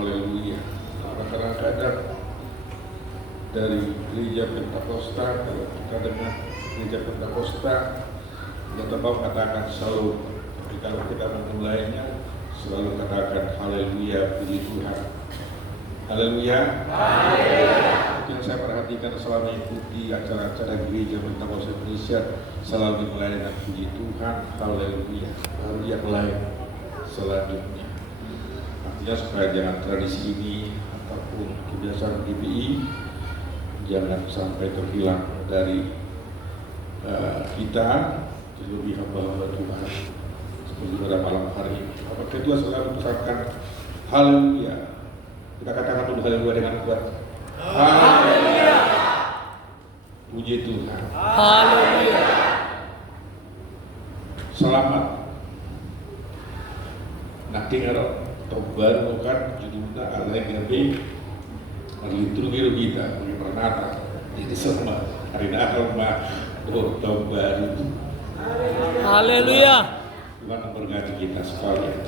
haleluya. Nah, kadang-kadang dari gereja Pentakosta, kalau kita dengar gereja Pentakosta, kita tetap katakan selalu, tapi kalau kita memulainya selalu katakan haleluya, puji Tuhan. Haleluya. Itu yang saya perhatikan selama ikuti acara-acara gereja Pentakosta Indonesia, selalu dimulai dengan puji Tuhan, haleluya. Lalu yang lain selanjutnya. Artinya supaya jangan tradisi ini ataupun kebiasaan GPI jangan sampai terhilang dari kita, lebih hamba-hamba Tuhan seperti pada malam hari ini. Bapak Ketua selalu pesankan haleluya. Kita katakan dulu haleluya dengan kuat. Haleluya. Puji Tuhan. Haleluya. Selamat. Nah, tinggal baru kan judulnya ada yang lebih liturgi kita bagi Pranata. Jadi semua hari Natal mah tahun baru. Haleluya. Tuhan memberkati kita sekalian.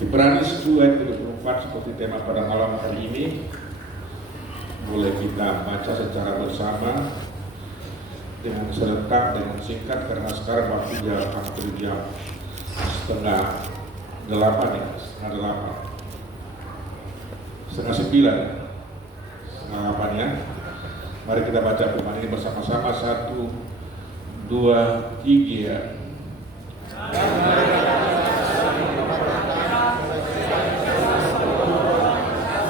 Ibrani 10 ayat 24 seperti tema pada malam hari ini. Boleh kita baca secara bersama dengan serentak, dengan singkat, karena sekarang waktunya hampir jam setengah 8 ya, setengah 8 ya. Mari kita baca firman ini bersama-sama. 1, 2, 3 ya.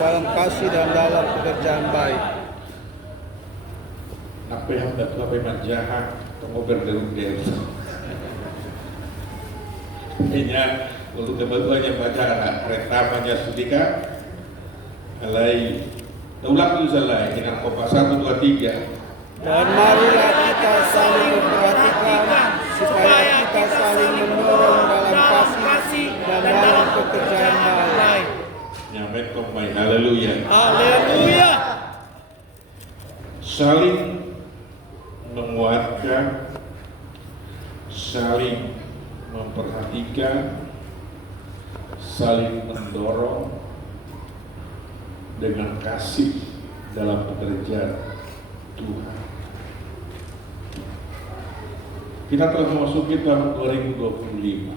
Dalam kasih dan dalam pekerjaan baik. Apa yang tidak apa jahat, tunggu berderung dia. Intinya untuk kebetulannya baca retamannya Sudika, alai ulang dulu salah dengan kompas 1, 2, 3. Dan marilah kita saling memperhatikan supaya kita saling mendorong dalam kasih dan dalam pekerjaan baik. Nyamet komai, haleluya. Haleluya. Saling menguatkan, saling memperhatikan, saling mendorong dengan kasih dalam pekerjaan Tuhan. Kita telah memasuki tahun 2025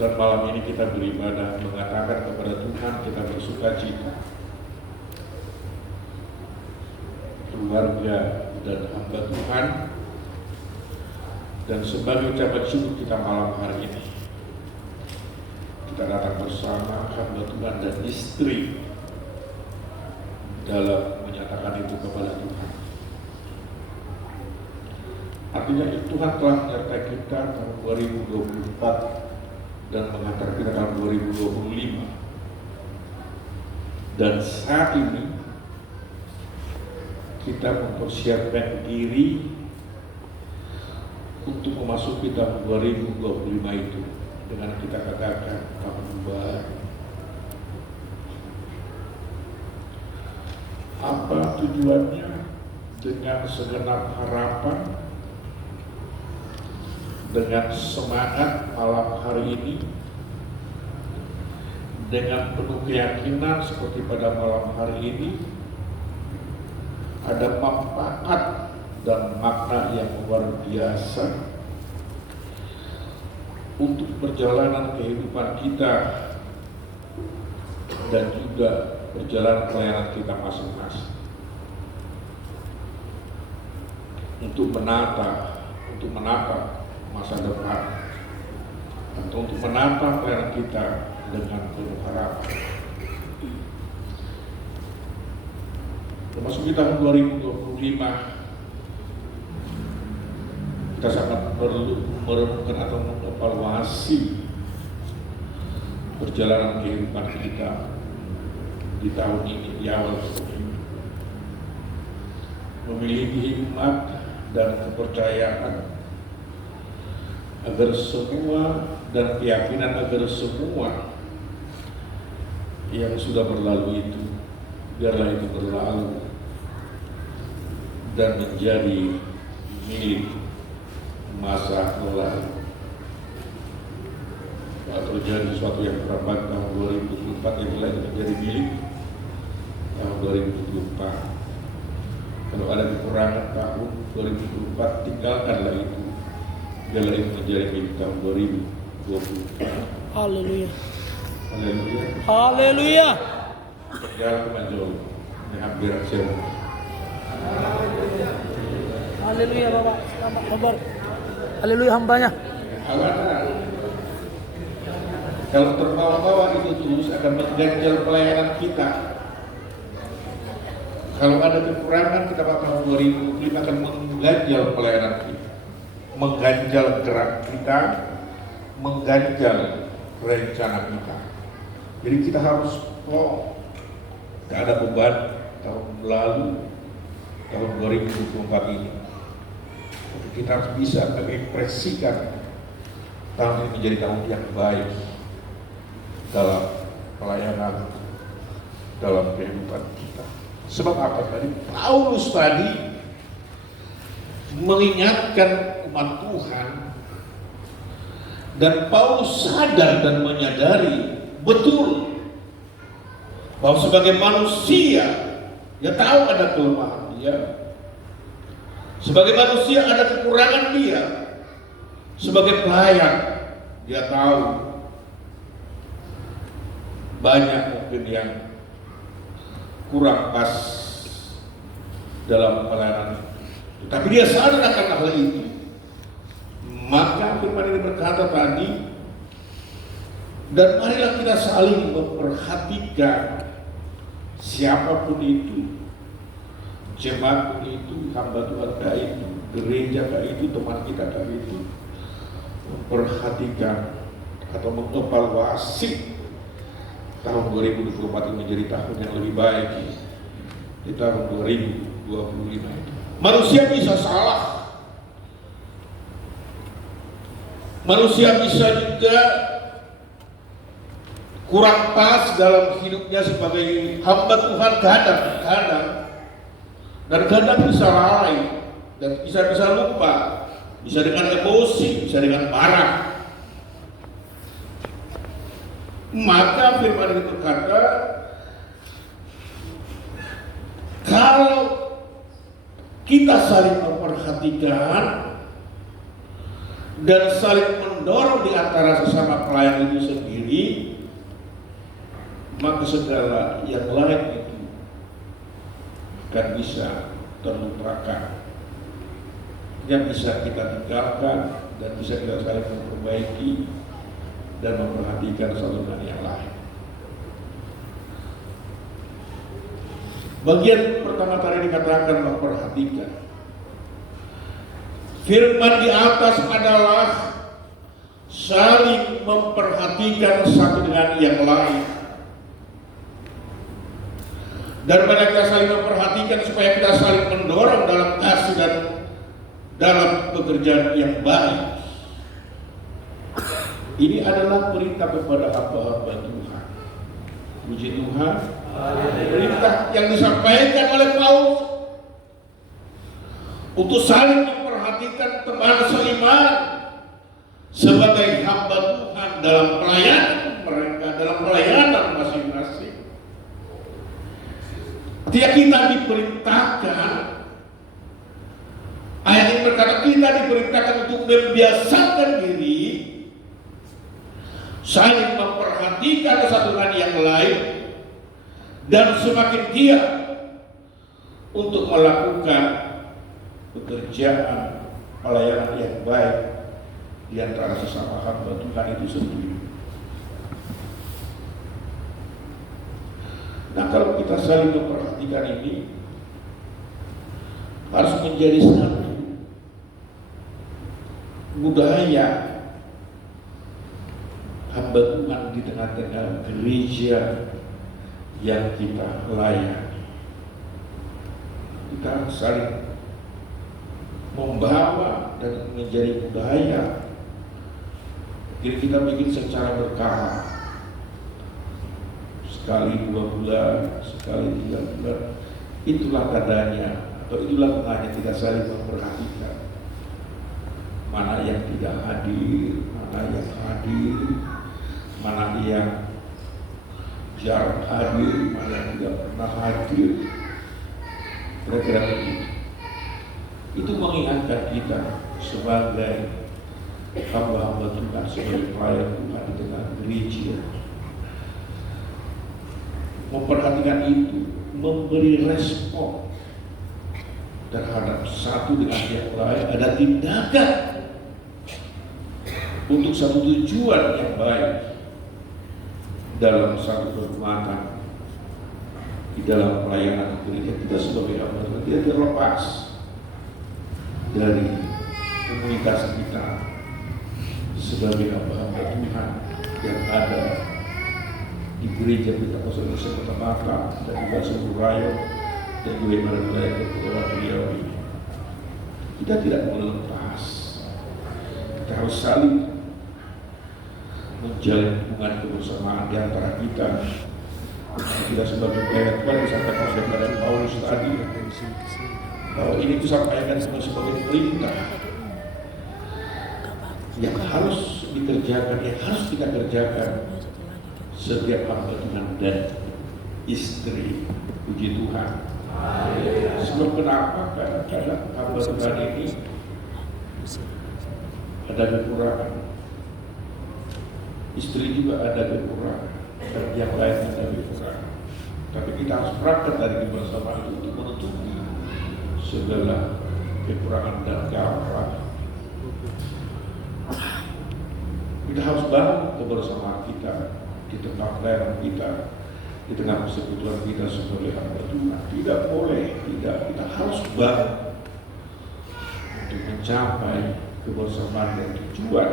dan malam ini kita beribadah mengatakan kepada Tuhan kita bersuka cita, keluarga dan hamba Tuhan, dan sebagai ucapan syukur kita malam hari ini kita datang bersama hamba Tuhan dan istri dalam menyatakan itu kepada Tuhan. Artinya Tuhan telah menyertai kita tahun 2024 dan mengantar kita tahun 2025. Dan saat ini kita mempersiapkan diri untuk memasuki tahun 2025 itu dengan kita katakan tahun baru. Apa tujuannya? Dengan segenap harapan, dengan semangat malam hari ini, dengan penuh keyakinan seperti pada malam hari ini, ada manfaat dan makna yang luar biasa untuk perjalanan kehidupan kita dan juga perjalanan pelayanan kita masing-masing. Untuk menata masa depan atau untuk menata pelayanan kita dengan penuh harapan. Memasuki tahun 2025, kita sangat perlu merenungkan atau mengevaluasi perjalanan kehidupan kita di tahun ini, di awal tahun ini. Memiliki hikmat dan kepercayaan agar semua dan keyakinan agar semua yang sudah berlalu itu biarlah itu berlalu dan menjadi milik masa lalu. terjadi sesuatu yang terlambat tahun 2024 yang mulai menjadi milik tahun 2024. Kalau ada kekurangan tahun 2024, tinggalkanlah itu. Biarlah itu menjadi milik tahun 2024. Haleluya. Haleluya. Haleluya. Jalan kemajuan. Ini hampir siapa? Haleluya Bapak. Selamat kabar. Haleluya hambanya. Kalau terbawa-bawa itu terus akan mengganjal pelayanan kita. Kalau ada kekurangan kita tahun 2005 akan mengganjal pelayanan kita, mengganjal gerak kita, mengganjal rencana kita. Jadi kita harus tidak ada beban tahun lalu, tahun 2024 ini. Kita harus bisa mengekspresikan tahun ini menjadi tahun yang baik dalam pelayanan, dalam kehidupan kita. Sebab apa tadi? Paulus tadi mengingatkan umat Tuhan, dan Paulus sadar dan menyadari betul bahwa sebagai manusia dia tahu ada kelemahan dia, sebagai manusia ada kekurangan dia, sebagai pelayan dia tahu banyak mungkin yang kurang pas dalam pelayanan, tapi dia sadar akan hal itu. Maka firman ini berkata tadi, dan marilah kita saling memperhatikan siapapun itu, jemaat pun itu, hamba Tuhan kah itu, gereja kah itu, teman kita kah itu, memperhatikan atau mengevaluasi tahun 2024 ini menjadi tahun yang lebih baik di tahun 2025 itu. Manusia bisa salah, manusia bisa juga kurang pas dalam hidupnya sebagai hamba Tuhan kadang-kadang, dan kadang bisa lalai dan bisa lupa, bisa dengan emosi, bisa dengan marah. Maka firman ini berkata, kalau kita saling memperhatikan dan saling mendorong di antara sesama pelayan itu sendiri, maka segala yang lain itu akan bisa terlupakan, yang bisa kita tinggalkan dan bisa kita saling memperbaiki dan memperhatikan satu dengan yang lain. Bagian pertama tadi dikatakan memperhatikan. Firman di atas adalah saling memperhatikan satu dengan yang lain. Dan pada kita saling memperhatikan supaya kita saling mendorong dalam kasih dan dalam pekerjaan yang baik. Ini adalah perintah kepada hamba-hamba Tuhan. Puji Tuhan. Perintah yang disampaikan oleh Paulus untuk saling memperhatikan teman seiman sebagai hamba Tuhan dalam pelayanan mereka, dalam pelayanan masing-masing. Ketika kita diperintahkan, ayat ini berkata kita diperintahkan untuk membiasakan diri saling memperhatikan satu dengan yang lain, dan semakin giat untuk melakukan pekerjaan pelayanan yang baik di antara sesama hamba Tuhan itu sendiri. Nah, kalau kita saling memperhatikan ini harus menjadi satu budaya hamba Tuhan di tengah-tengah gereja yang kita layani. Kita harus saling membawa dan menjadi budaya. Jadi kita bikin secara berkala, sekali 2 bulan, sekali 3 bulan. Itulah tandanya atau itulah tandanya kita saling memperhatikan mana yang tidak hadir, mana yang hadir, mana yang jarang hadir, mana yang tidak pernah hadir, kira-kira begitu. Itu mengingatkan kita sebagai hamba-hamba Tuhan, sebagai pelayan Tuhan di tengah gereja, memperhatikan itu, memberi respon terhadap satu dengan yang lain, ada tindakan untuk satu tujuan yang baik dalam satu perkhidmatan, di dalam pelayanan gereja. Kita sebagai hamba Tuhan tidak terlepas dari komunitas kita sebagai hamba-hamba Tuhan yang ada di gereja kita Indonesia Kota Batam dan juga seluruh rayon dan juga wilayah Kepulauan Riau ini. Kita tidak boleh lepas. Kita harus saling menjalin hubungan kebersamaan di antara kita. Kita sebagai pelayan Tuhan disampaikan oleh Saudara Paulus tadi, bahwa ini disampaikan sebagai perintah yang harus dikerjakan, yang harus kita kerjakan setiap hamba Tuhan dan istri. Puji Tuhan. Sebab kenapa? Karena hamba Tuhan ini ada kekurangan, istri juga ada kekurangan, dan yang lain ada kekurangan. Tapi kita harus praktek dari kebersamaan itu untuk menutupi segala kekurangan dan kekurangan. Kita harus bangun kebersamaan kita di tempat pelayanan kita, di tengah persekutuan kita sebagai hamba Tuhan. Tidak boleh, kita harus bangun untuk mencapai kebersamaan dan tujuan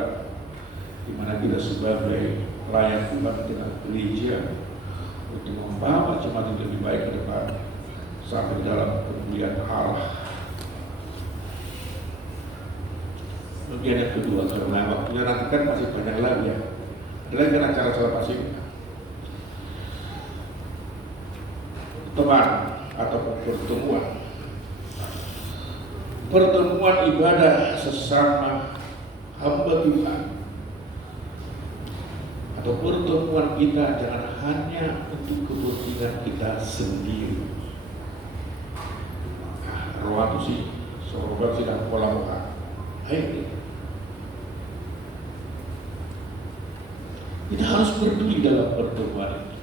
di mana kita sebagai pelayan Tuhan di tengah gereja untuk membawa jemaat yang lebih baik ke depan sampai dalam kemuliaan Allah. Bagian yang kedua, karena waktunya nanti kan masih banyak lagi ya. Ada lagi kan acara selepas ini. Teman atau pertemuan ibadah sesama hamba Tuhan, atau pertemuan kita jangan hanya untuk kepentingan kita sendiri. Roh itu sih, sorban sedang pola muka. Kita harus peduli dalam pertemuan itu.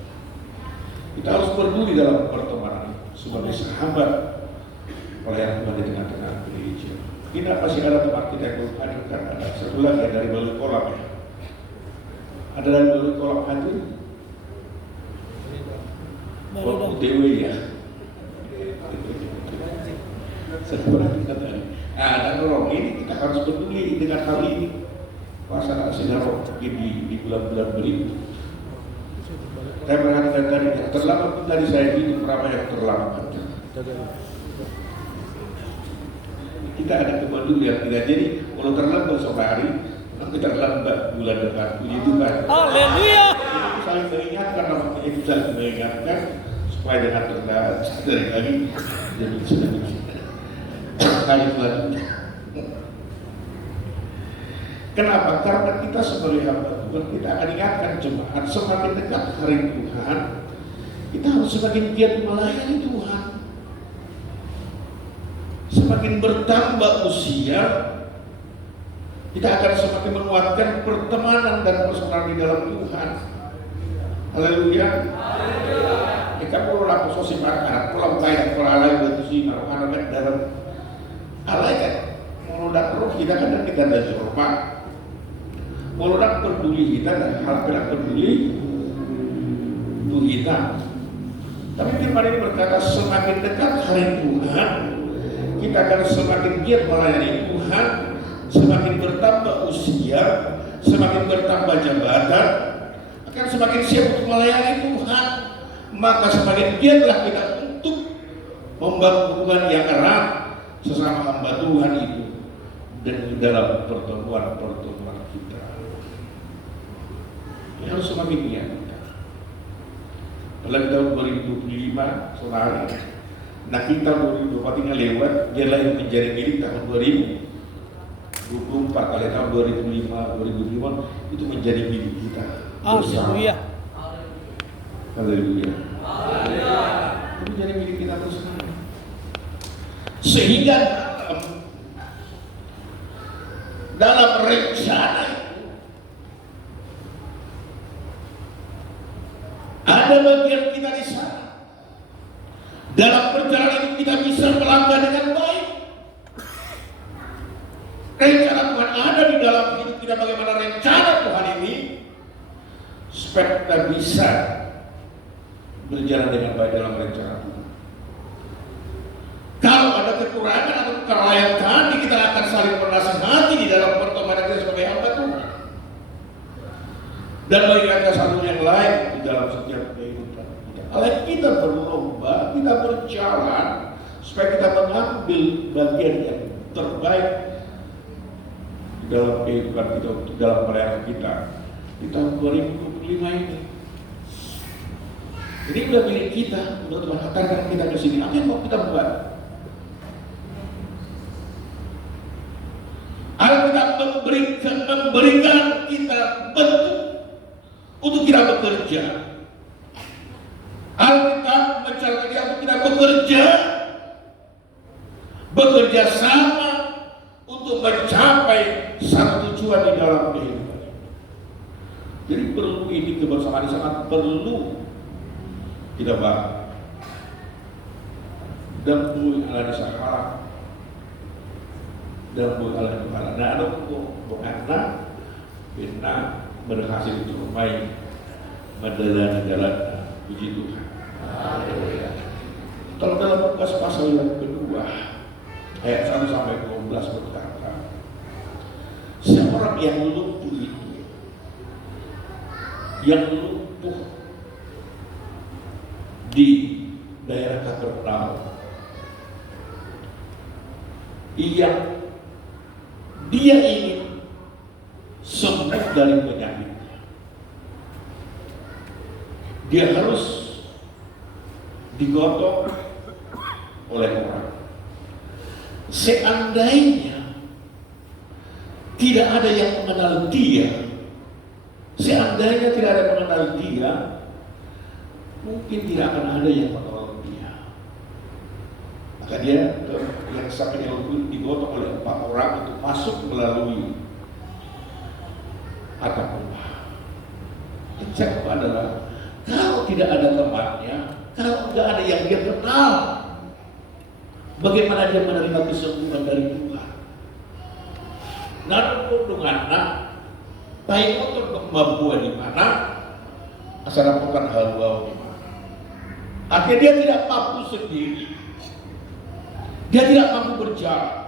Kita harus peduli dalam pertemuan itu sebagai sahabat pelayan Tuhan di tengah-tengah gereja. Kita pasti ada tempat kita yang belum hadirkan. Ada satu lagi dari Balu Kolam ya. Ada dari Balu Kolam hadir. UTW ya. Seperti kata dan orang ini kita harus peduli dengan hal ini. Pasal Sinaro di bulan-bulan berikut. Saya perhatikan tadi terlambat tadi saya hidup berapa yang terlambat. Kita ada kebadu yang tidak jadi. Kalau terlambat sehari, nanti terlambat bulan depan. Puji Tuhan. Haleluya. Itu saling mengingatkan, namanya itu saling mengingatkan supaya dengan terlambat dari lagi jadi sudah kali selanjutnya. Kenapa? Karena kita sebagai hamba Tuhan, kita akan ingatkan jemaat semakin dekat hari Tuhan, kita harus semakin giat melayani Tuhan. Semakin bertambah usia, kita akan semakin menguatkan pertemanan dan persaudaraan di dalam Tuhan. Haleluya. Kita perlu laku sosi makan, pulang kaya, pulang alai betusi, naruhan anak dalam alai kan. Muludak roh kita kan kita ada jorma. Muludak peduli kita dan hal tidak peduli itu kita. Tapi firman ini berkata semakin dekat hari Tuhan, kita akan semakin giat melayani Tuhan, semakin bertambah usia, semakin bertambah jabatan, akan semakin siap untuk melayani Tuhan. Maka semakin giatlah kita untuk membangun hubungan yang erat sesama hamba Tuhan itu dan di dalam pertemuan-pertemuan kita. Ini harus semakin giat. Dalam tahun 2025, saudara, nah kita 2024 tinggal lewat, dia lagi menjadi milik tahun 2024, kali tahun 2005 itu menjadi milik kita. Haleluya. Haleluya. Itu jadi milik kita terus. Sehingga dalam rencana ada bagian kita di sana. Dalam perjalanan itu kita bisa melangkah dengan baik. Rencana Tuhan ada di dalam hidup kita. Bagaimana rencana Tuhan ini supaya kita bisa berjalan dengan baik dalam rencana Tuhan. Kalau ada kekurangan atau kelalaian tadi, kita akan saling menasihati di dalam pertemanan kita sebagai hamba Tuhan. Dan mengingatkan satu yang lain di dalam setiap kehidupan kita. Kalau kita berlomba, kita berjalan supaya kita mengambil bagian yang terbaik di dalam kehidupan kita, di dalam pelayanan kita di tahun 2025 ini. Ini udah milik kita, udah Tuhan katakan kita ke sini. Apa yang mau kita buat? Alkitab memberikan kita bentuk untuk kita bekerja. Alkitab mencatat kita untuk kita bekerja sama untuk mencapai satu tujuan di dalam kehidupan. Jadi perlu ini kebersamaan sangat perlu kita bahas. Dan perlu ada sahabat dan bukan Tuhan. Nah, ada bukanlah kita berhasil untuk main menjalan puji Tuhan. Kalau dalam Lukas pasal yang kedua ayat 1 sampai 12 berkata, seorang yang lumpuh itu, yang lumpuh di daerah Kapernaum, yang dia ingin sembuh dari penyakit, dia harus digotong oleh orang. Seandainya tidak ada yang mengenal dia, seandainya tidak ada yang mengenal dia, mungkin tidak akan ada yang menolong dia. Maka dia yang sakit yang digotong oleh 4 orang itu masuk melalui atap rumah. Yang adalah kalau tidak ada temannya, kalau tidak ada yang dia kenal, bagaimana dia menerima kesembuhan dari Tuhan? Namun dengan baik untuk membuat di mana, asal bukan hal bau di mana. Akhirnya dia tidak mampu sendiri, dia tidak mampu berjalan.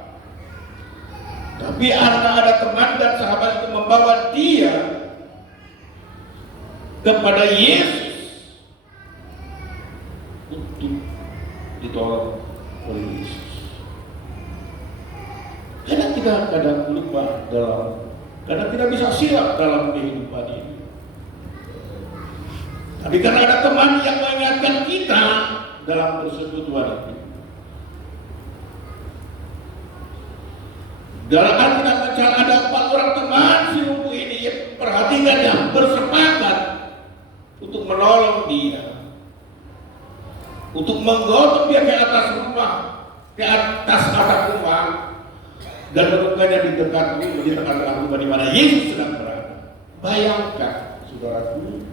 Tapi karena ada teman dan sahabat itu membawa dia kepada Yesus untuk ditolong oleh Yesus. Kadang kita lupa kadang kita bisa silap dalam kehidupan ini. Tapi karena ada teman yang mengingatkan kita dalam persekutuan itu. Dalam Alkitab mencatat ada 4 orang teman si lumpuh ini yang perhatikan yang bersepakat untuk menolong dia, untuk menggotong dia ke atas rumah, ke atas atap rumah, dan menukanya di tengah-tengah rumah di mana Yesus sedang berada. Bayangkan, saudaraku,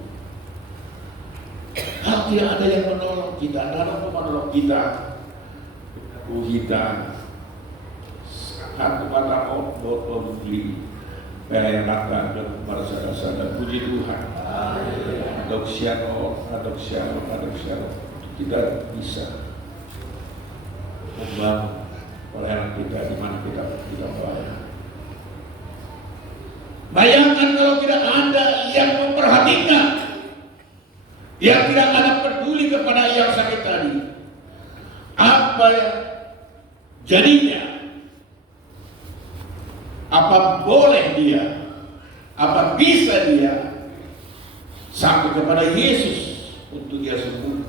kalau tidak ada yang menolong kita, dalam menolong kita, satu kata beli pelayanan dan para saudara-saudara, puji Tuhan. Adopsiano, kita bisa membangun pelayanan kita di mana kita pelayan. Bayangkan kalau tidak ada yang memperhatikan, yang tidak ada peduli kepada yang sakit tadi, apa jadinya? Apa boleh dia, apa bisa dia sampai kepada Yesus untuk dia sembuh?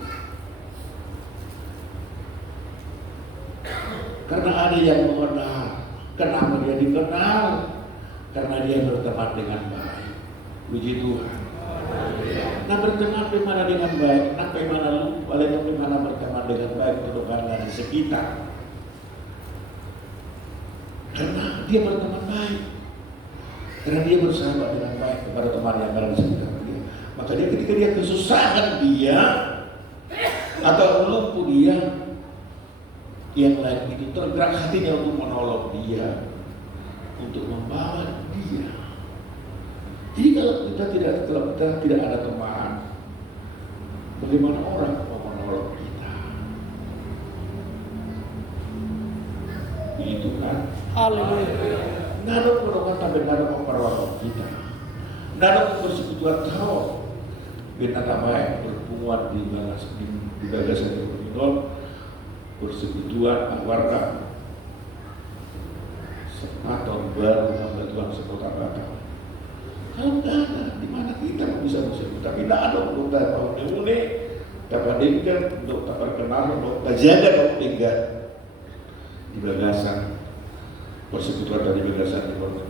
Karena ada yang mengenal. Kenapa dia dikenal? Karena dia berteman dengan baik. Puji Tuhan. Nah berteman bagaimana dengan baik, nah bagaimana berteman dengan baik bukan di sekitar. Karena dia berteman baik, karena dia bersahabat dengan baik kepada teman yang ada di sekitar dia. Maka dia ketika dia kesusahan dia atau lumpuh dia, yang lain itu tergerak hatinya untuk menolong dia, untuk membawa dia. Jadi kalau kita tidak ada teman, bagaimana orang mau menolong kita? Itu kan. Haleluya. Nado menolong tapi nado memperlakukan kita. Nado bersekutuan tahu. Kita baik berhubungan di gagasan ekonomi, bersekutuan warga sepatong baru membantuan sekota Batam. Kalau tidak ada, di mana kita bisa bersekutu? Tapi tidak ada untuk dapat ini, dapat dengar, untuk dapat kenal, untuk jaga, untuk tinggal di gagasan persekutuan dari gagasan di Batam.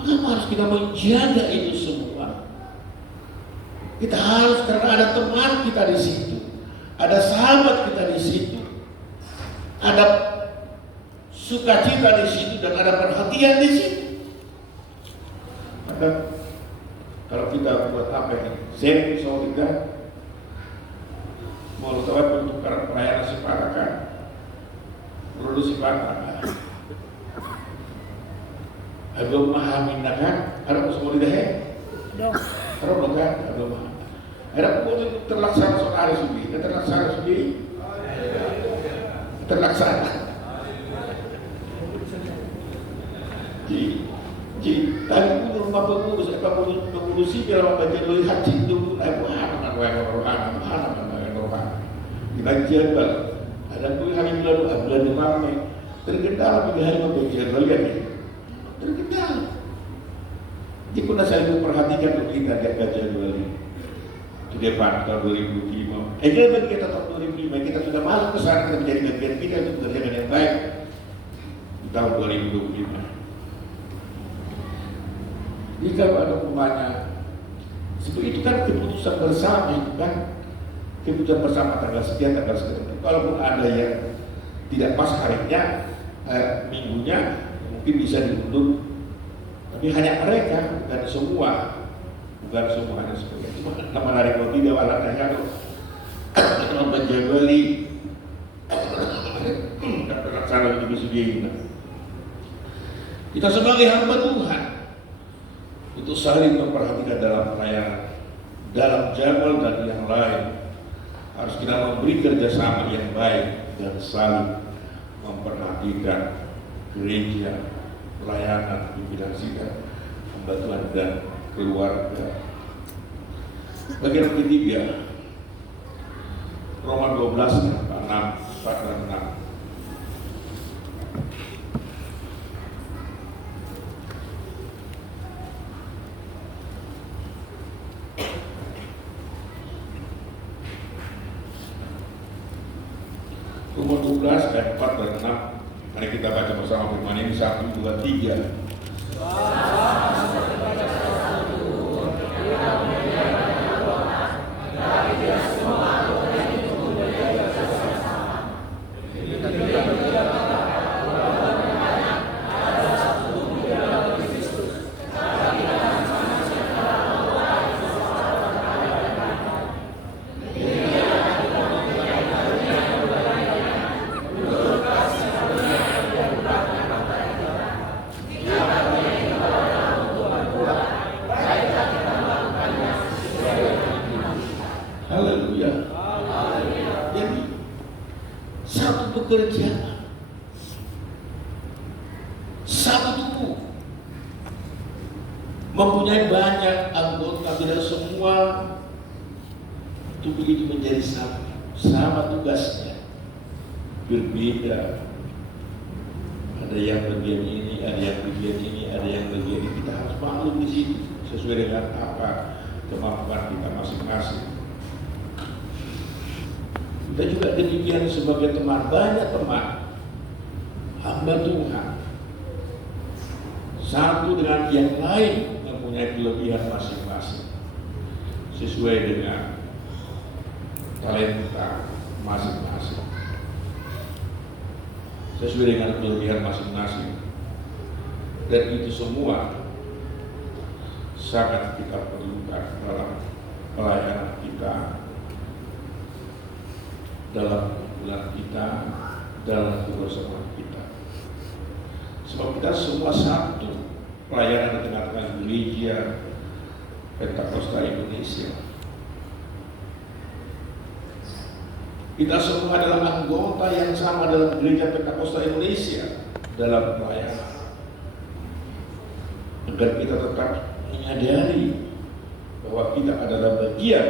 Maka harus kita menjaga itu semua. Kita harus, karena ada teman kita di situ, ada sahabat kita di situ, ada sukacita di situ, dan ada perhatian di situ. Maka kalau kita buat apa ini? Sharing soal kita, mau tahu bentuk pelayanan separakan, produksi panakan. Agak memahami kan? Ada semua tidak ya? Ada bukan? Ada memahami. Ada pun terlaksana soal hari subi, terlaksana subi, terlaksana. Jadi tadi pun rumah pengurus, pengurusi dalam baca dari haji itu, aku anak kita jadwal. Ada pun hari bulan ramai, terkendala 3 hari membaca kalian ya, terkendala. Jadi pun saya memperhatikan untuk kita jaga jadwal ini. Di depan tahun 2005. Bagi kita tahun 2005 kita sudah masuk ke sana, kita menjadi bagian kita untuk bekerja dengan yang baik di tahun 2025. Jika ada umpamanya seperti itu kan keputusan bersama itu kan, keputusan bersama tanggal sekian, tanggal sekian. Kalaupun ada yang tidak pas harinya, minggunya mungkin bisa diundur. Tapi hanya mereka, bukan semua. Bukan semuanya seperti itu. Cuma menarik roti dia walatnya kalau menjabali dan terlaksana di Sudiina. Kita sebagai hamba Tuhan itu saling memperhatikan dalam pelayanan, dalam jadwal dan yang lain. Harus kita memberi kerjasama yang baik dan saling memperhatikan gereja, pelayanan, pimpinan sidang, pembantuan dan keluarga. Bagian ketiga, Roma 12 4 dan 6. Roma 12 ayat 4 dan 6. Mari kita baca bersama firman ini 1, 2, 3. Pekerjaan satu tubuh mempunyai banyak anggota, tidak semua tubuh itu menjadi satu, sama tugasnya, berbeda. Ada yang bagian ini, ada yang bagian ini, ada yang bagian ini. Kita harus maklum di sini sesuai dengan apa kemampuan kita masing-masing. Kita juga demikian sebagai teman, banyak teman hamba Tuhan, satu dengan yang lain mempunyai kelebihan masing-masing. sesuai dengan talenta masing-masing, sesuai dengan kelebihan masing-masing, dan itu semua sangat kita perlukan dalam pelayanan kita, dalam bulan kita, dalam kebersamaan kita. Sebab kita semua satu pelayanan di tengah-tengah gereja Pentakosta Indonesia. Kita semua adalah anggota yang sama dalam gereja Pentakosta Indonesia dalam pelayanan. Agar kita tetap menyadari bahwa kita adalah bagian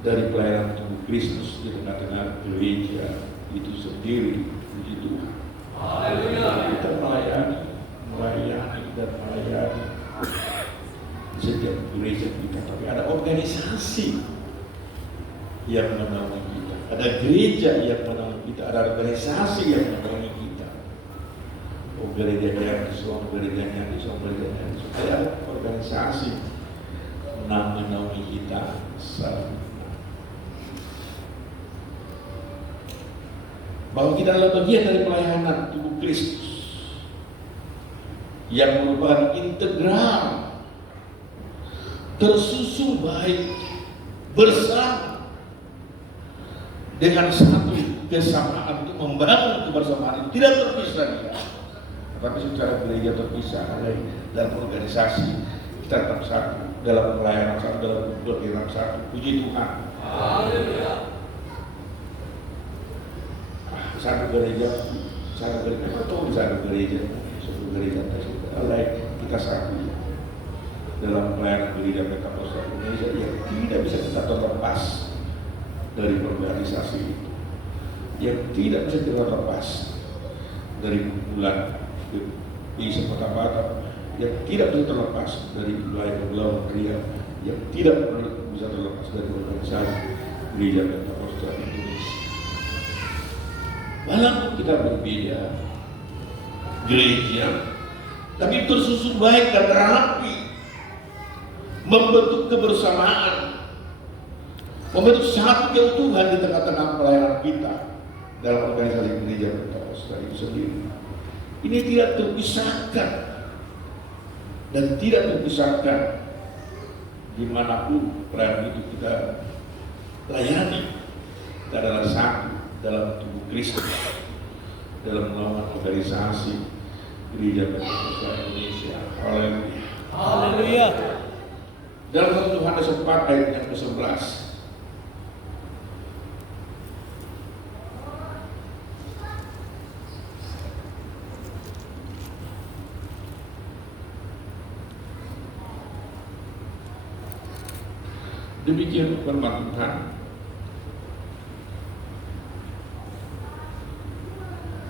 dari pelayanan tubuh Kristus di tengah-tengah gereja itu sendiri. Puji Tuhan. Kita melayani dan melayani di setiap gereja kita. Tapi ada organisasi yang menaungi kita, ada gereja yang menaungi kita, ada organisasi yang menaungi kita. Oh, gerejanya Islam, gerejanya Islam, gerejanya Islam. Ada organisasi menaungi kita saling. Bahwa kita adalah bagian dari pelayanan tubuh Kristus yang merupakan integral, tersusun baik bersama dengan satu kesamaan untuk membangun kebersamaan itu tidak terpisah dia. Tapi secara gereja terpisah, dalam organisasi kita tetap satu, dalam pelayanan satu, dalam bergerak satu. Puji Tuhan. Satu gereja atau satu gereja kita satu dalam pelayanan gereja Pentakosta Indonesia yang tidak bisa kita terlepas dari organisasi itu, yang tidak bisa kita terlepas dari kumpulan di Kota Batam, yang tidak bisa terlepas dari wilayah Ria, yang tidak bisa terlepas dari organisasi gereja Pentakosta Indonesia. Walaupun kita berbeda gereja, tapi tersusun baik dan rapi, membentuk kebersamaan, membentuk satu keutuhan di tengah-tengah pelayanan kita dalam organisasi gereja Pentakosta itu sendiri. Ini tidak terpisahkan dan tidak terpisahkan dimanapun pelayanan itu kita layani. Kita adalah satu dalam tubuh Kristus, dalam naungan organisasi gereja Pentakosta Indonesia. Haleluya. Haleluya. Dalam 1 Yohanes 4 ayat yang ke-11, demikian firman Tuhan.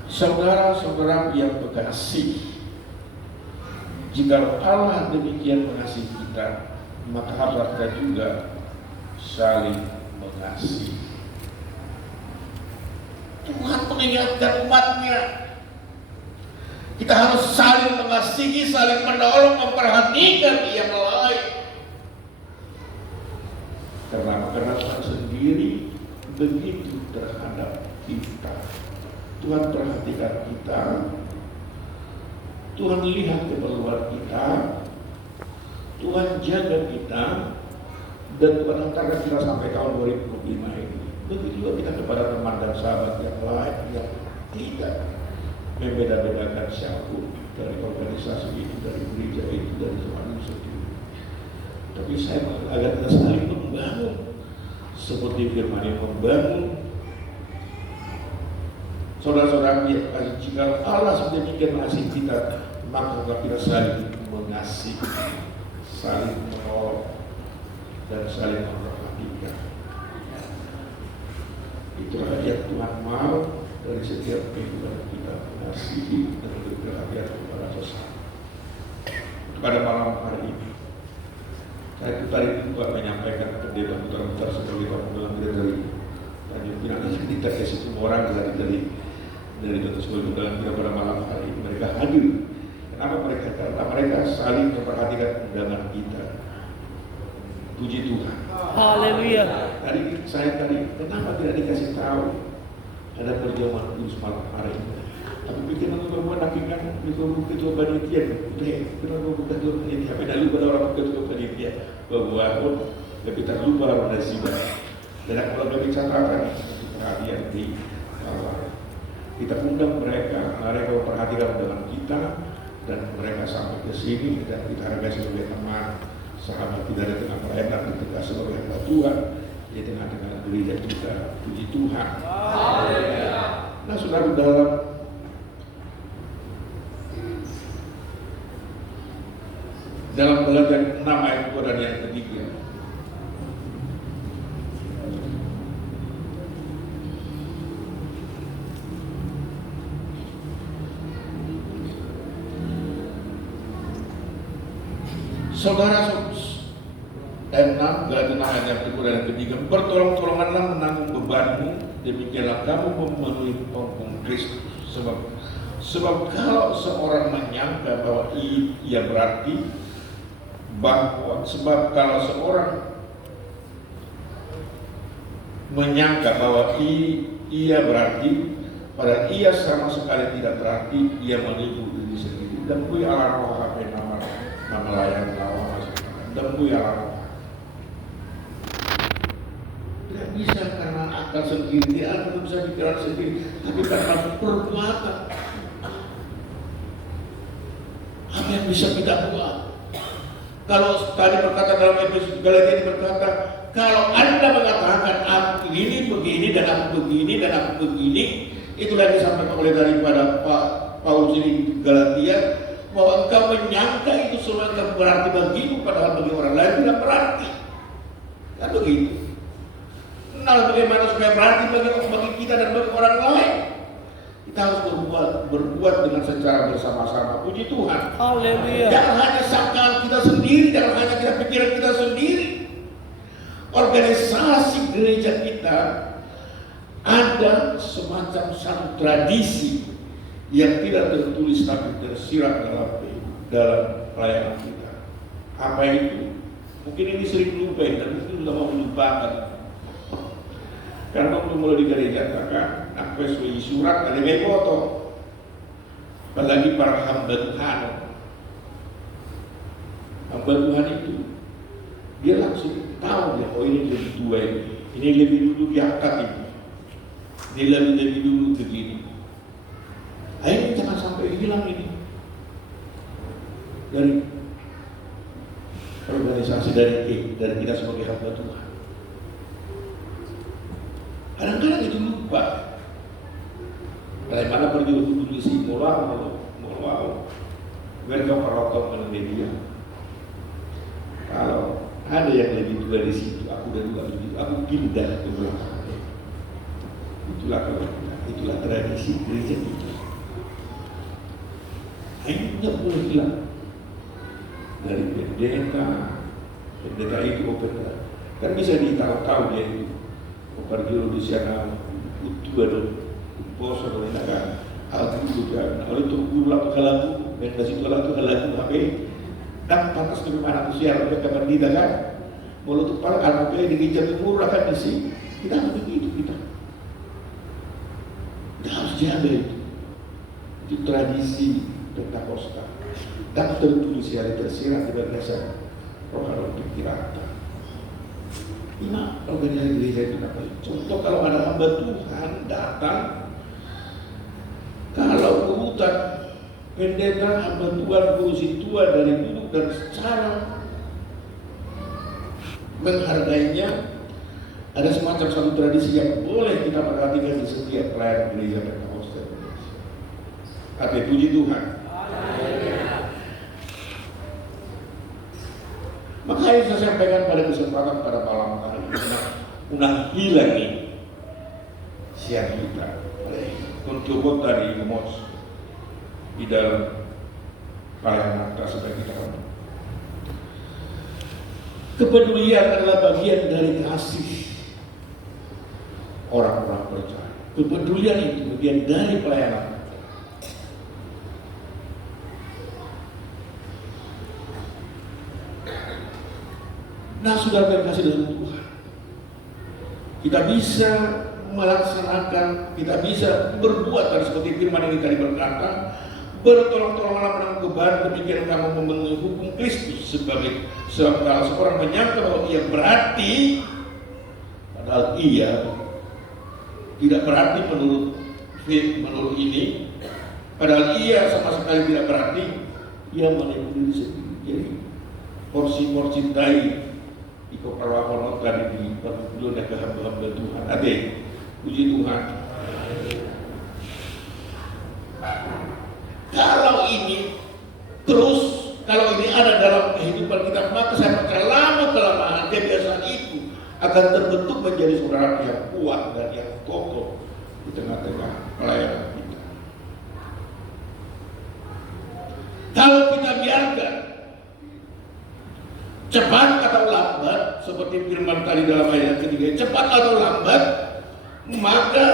Saudara-saudara yang berkasih, jika Allah demikian mengasihi kita, maka harus kita juga saling mengasihi. Tuhan mengingatkan umatnya, kita harus saling mengasihi, saling menolong, memperhatikan yang lain. Karena Tuhan sendiri begitu terhadap kita. Tuhan perhatikan kita, Tuhan lihat keperluan kita, Tuhan jaga kita, dan Tuhan hantarkan kita sampai tahun 2025 ini. Begitu juga kita kepada teman dan sahabat yang lain yang tidak membeda-bedakan siapapun dari organisasi itu, dari gereja itu, dari manusia itu. Tapi saya agar kita saling membangun, seperti firman yang membangun. Saudara-saudara yang kasih, jika Allah sedemikian mengasihi kita, maka kita saling mengasihi, saling menolong, dan saling memperhatikan. Itulah yang Tuhan mau dari setiap kehidupan kita, mengasihi dan berperhatian kepada sesama. Pada malam hari ini, saya tadi juga menyampaikan pendeta putar-putar sebagai pengumuman dari Tanjung Pinang. Kita kasih semua orang dari Kota Sekolah dalam kita pada malam hari ini mereka hadir. Kenapa mereka? Karena mereka saling memperhatikan undangan kita. Puji Tuhan. Haleluya. Tadi kenapa tidak dikasih tahu ada perjamuan kudus malam hari ini? Tapi bikin aku buat nafikan ketua panitia, kenapa ketua panitia? Apa dah lupa orang ketua panitia bahwa tapi tak lupa orang nasibat. Dan kalau kami catatan perhatian di kita undang mereka memperhatikan dengan kita dan mereka sampai ke sini dan kita hargai sebagai teman, sahabat kita di tengah pelayanan, kita sebagai hamba Tuhan di tengah-tengah gereja kita. Puji Tuhan. Nah, saudara, dalam Galatia 6 ayat 2 dan yang ketiga, saudara, ayat 6, Galatia 6 ayat yang kedua dan yang ketiga, bertolong-tolonganlah menanggung bebanmu, demikianlah kamu memenuhi pokok Kristus. Sebab kalau seorang menyangka bahwa ia berarti kalau seorang menyangka bahwa ia berarti, padahal ia sama sekali tidak berarti, ia menipu diri sendiri. Dan kui ala roh apa nama layan lawan dan kui ala roh. Tidak bisa karena akal sendiri, tidak bisa pikiran sendiri, tapi karena perbuatan. Apa yang bisa kita buat? Kalau tadi berkata dalam episode Galatia ini berkata, kalau Anda mengatakan aku ini begini dan aku begini dan aku begini, itulah yang disampaikan oleh daripada Pak Paulus ini Galatia, bahwa engkau menyangka itu semua berarti bagimu, padahal bagi orang lain tidak berarti. Kan begitu. Nah, bagaimana supaya berarti bagi kita dan bagi orang lain? Kita harus berbuat dengan secara bersama-sama. Puji Tuhan. Haleluya. Jangan hanya sakal kita sendiri, jangan hanya kita pikiran kita sendiri. Organisasi gereja kita ada semacam satu tradisi yang tidak tertulis tapi tersirat dalam pelayanan kita. Apa itu? Mungkin ini sering lupa, tapi itu sudah mau melupakan. Karena belum mulai di gereja kan, aku sesuai surat ada foto, apalagi para hamba Tuhan. Hamba Tuhan itu dia langsung tahu dia, oh ini lebih tua ini lebih dulu diangkat ini lebih dulu begini. Akhirnya jangan sampai hilang ini dari organisasi dari kita sebagai hamba Tuhan. Kadang-kadang itu lupa. Bagaimana pergi dulu isi mau mereka perokok dengan media. Kalau ada yang lebih tua di situ, aku dan aku pindah ke belakang. Itulah tradisi gereja kita. Akhirnya boleh hilang dari pendeta itu opera. Kan bisa ditahu dia itu. Pergi di sana itu ada bos atau kan aku juga oleh itu ulang kalau dan kasih tolak itu kalau HP dan pantas ke mana tuh siapa mereka bandita kan mulut tuh kalau kalau pilih di jam murah kan di sini kita harus begitu kita harus jaga itu tradisi Pentakosta dan tertulis yang tersirat di bagian dasar roh pikiran. Ini organisasi gereja itu apa? Contoh kalau ada hamba Tuhan datang, kalau ke hutan, pendeta hamba Tuhan berusia tua dari duduk dan secara menghargainya, ada semacam satu tradisi yang boleh kita perhatikan di setiap pelayanan gereja Pentakosta Indonesia. Tapi puji Tuhan. Makanya saya sampaikan pada kesempatan pada malam hari ini unang hilang ini siang kita oleh untuk tadi umos di dalam pelayanan kita supaya kita kepedulian adalah bagian dari kasih orang-orang percaya. Kepedulian itu bagian dari pelayanan. Nah, saudara terkasih dalam Tuhan, kita bisa melaksanakan, kita bisa berbuat seperti firman ini tadi berkata, bertolong-tolonglah menanggung beban, demikian kamu memenuhi hukum Kristus. Sebab kalau seorang menyangka bahwa ia berarti, padahal ia tidak berarti menurut ini, padahal ia sama sekali tidak berarti, ia menipu diri sendiri. Jadi porsi-porsi tai di kepala tadi di perbulan ke hamba-hamba Tuhan. Adik, puji Tuhan. Kalau ini terus, kalau ini ada dalam kehidupan kita, maka saya percaya lama-kelamaan kebiasaan itu akan terbentuk menjadi saudara yang kuat dan yang kokoh di tengah-tengah pelayanan kita. Kalau kita biarkan cepat atau lambat, seperti firman tadi dalam ayat ketiga, cepat atau lambat, maka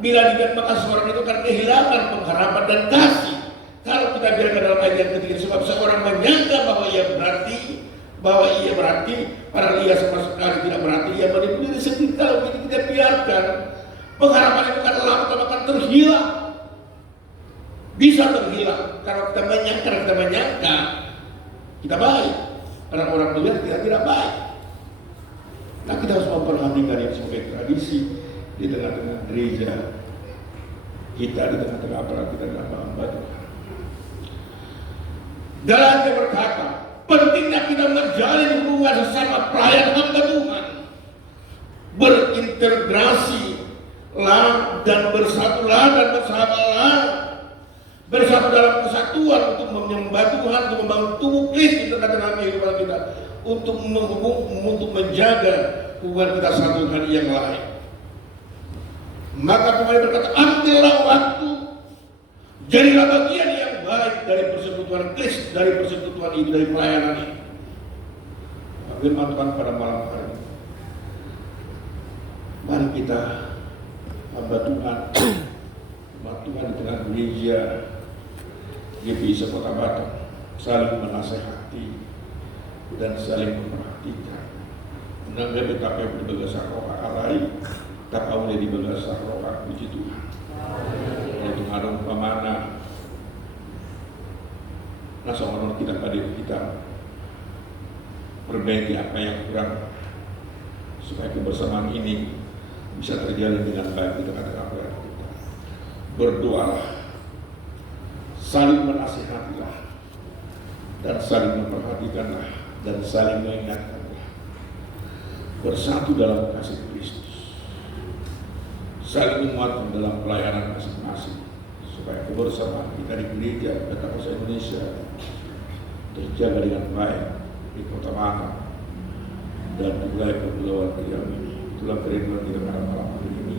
bila dikatakan seorang itu akan kehilangan pengharapan dan kasih. Kalau kita biarkan dalam ayat yang ketiga, sebab seorang menyangka bahwa ia berarti, padahal ia sama sekali tidak berarti, ia menipu diri sendiri. Kalau kita biarkan, pengharapan itu akan lama akan terhilang. Bisa terhilang kalau kita menyangka kita baik. Karena orang melihat kita tidak baik. Nah, kita harus memperhatikan ini sebagai tradisi di tengah-tengah gereja kita, di tengah-tengah aparat kita dalam hamba Tuhan. Dalam dia berkata, pentingnya kita menjalin hubungan sesama pelayan hamba Tuhan, berintegrasi lah dan bersatulah dan bersahabatlah, bersatu dalam kesatuan untuk menyembah Tuhan, untuk membangun tubuh Kristus di tengah-tengah kehidupan kita, untuk untuk menjaga hubungan kita satu dengan yang lain. Maka Tuhan berkata, ambillah waktu, jadilah bagian yang baik dari persekutuan Kristus, dari persekutuan ini, dari pelayanan ini. Firman Tuhan pada malam hari ini, mari kita hamba Tuhan, hamba Tuhan di tengah gereja GPI Kota Batam, saling menasehati dan saling memperhatikan. Menanggapi betapa yang berbahasa roh alai, tak awalnya di bahasa roh, puji Tuhan. Kalau Tuhan ada umpamana, nah sama kita pada kita perbaiki apa yang kurang, supaya kebersamaan ini bisa terjalin dengan baik di tengah-tengah kita. Berdoalah, saling menasihatilah, dan saling memperhatikanlah, dan saling mengingatkanlah. Bersatu dalam kasih Kristus, saling menguatkan dalam pelayanan masing-masing, supaya kebersamaan kita di gereja Pentakosta Indonesia terjaga dengan baik di Kota Batam dan di wilayah Kepulauan Riau ini. Itulah kerinduan kita pada malam hari ini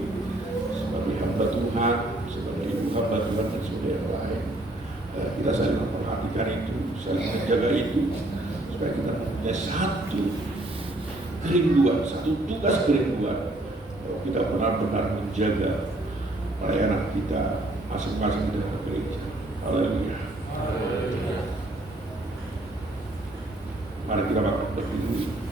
sebagai hamba Tuhan, sebagai ibu hamba Tuhan dan sebagai yang lain. Kita saling memperhatikan itu, saling menjaga itu, supaya kita mempunyai satu kerinduan, satu tugas kerinduan, bahwa kita benar-benar menjaga pelayanan kita masing-masing di dalam gereja. Haleluya. Mari kita berdiri.